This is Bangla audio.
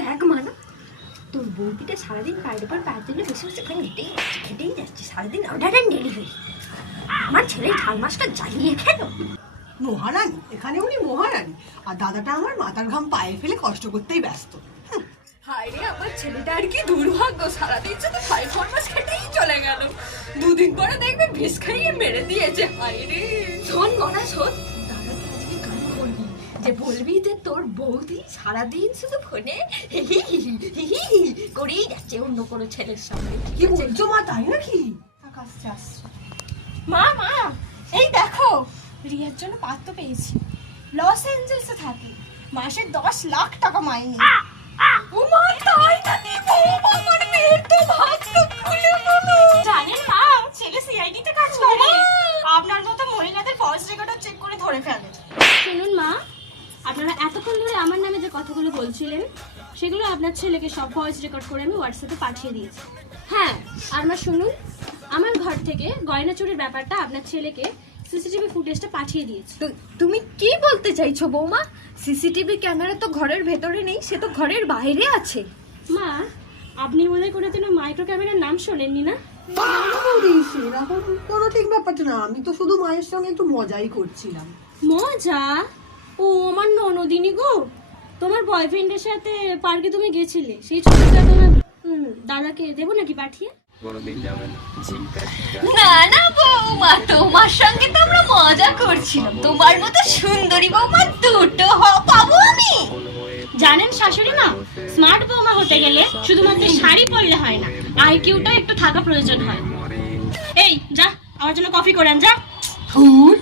দেখ মানা, তোর বৌদিটা সারাদিন পায়ের উপর পা তুলে বসে বসে খেটেই যাচ্ছে সারাদিন। অর্ডার ডেলিভারি আমার ছেলে ঝাল মাছটা জ্বালিয়ে খেলো। মহারানী, এখানে উনি মহারানী, আর দাদাটা আমার মাথার ঘাম পায়ে ফেলে কষ্ট করতেই ব্যস্ত। হায় রে, আমার ছেলেটা আর কি দুর্ভাগ্য, সারাদিন শুধু ফাই ফরমাস খেটেই চলে গেল। দুদিন পরে দেখবে বিষ খাইয়ে মেরে দিয়েছে। হায় রে, শোন গনা শোন, দাদাকে আজকে গান করবি, যে বলবি যে তোর বৌদি সারাদিন শুধু ফোনে করেই যাচ্ছে অন্য কোনো ছেলের সঙ্গে। কি বলছো মা, তাই নাকি? মা মা এই দেখো, রিয়ার জন্য পাত্র পেয়েছি। লস এঞ্জেলসে থাকে, মাসে 10 লাখ টাকা মাইনে। ওমা তাই নাকি? বাবা, আমার মেয়ের তো ভাগ্য খুলে গেল। জানেন মা, ছেলে সিআইডি তে কাজ করে। আপনার মতো মহিলাদের ভয়েস রেকর্ডার চেক করে ধরে ফেলে। শুনুন মা, আপনারা এতক্ষণ ধরে আমার নামে যে কথাগুলো বলছিলেন সেগুলো আপনার ছেলেকে সব ভয়েস রেকর্ড করে আমি হোয়াটসঅ্যাপে পাঠিয়ে দিয়েছি। হ্যাঁ, আর মা শুনুন, আমার ঘর থেকে গয়না চুরির ব্যাপারটা আপনার ছেলেকে সিসিটিভি ফুটেজটা পাঠিয়ে দিয়েছি। তুমি কি বলতে চাইছো বৌমা? সিসিটিভি ক্যামেরা তো ঘরের ভেতরে নেই, সে তো ঘরের বাইরে আছে। মা, আপনি বোধহয় কোনোদিনও মাইক্রো ক্যামেরার নাম শোনেননি না? সেরকম কোনো ঠিক ব্যাপারটা না, আমি তো শুধু মায়ের সঙ্গে একটু মজাই করছিলাম। মজা? ও আমার ননদিনী গো, তোমার বয়ফ্রেন্ডের সাথে পার্কে তুমি গেছিলে, সেই ছবিটা তোমার দাদাকে দেবো নাকি পাঠিয়ে? না না বৌমা, তোমার সঙ্গে তো আমরা মজা করছিলাম। তোমার মতো সুন্দরী বৌমা দুটো পাবো আমি। জানেন শাশুড়ি মা, স্মার্ট বৌমা হতে গেলে শুধুমাত্র শাড়ি পরলে হয় না, আইকিউটা একটু থাকা প্রয়োজন হয়। এই যা, আমার জন্য কফি করে আন যা। ফুল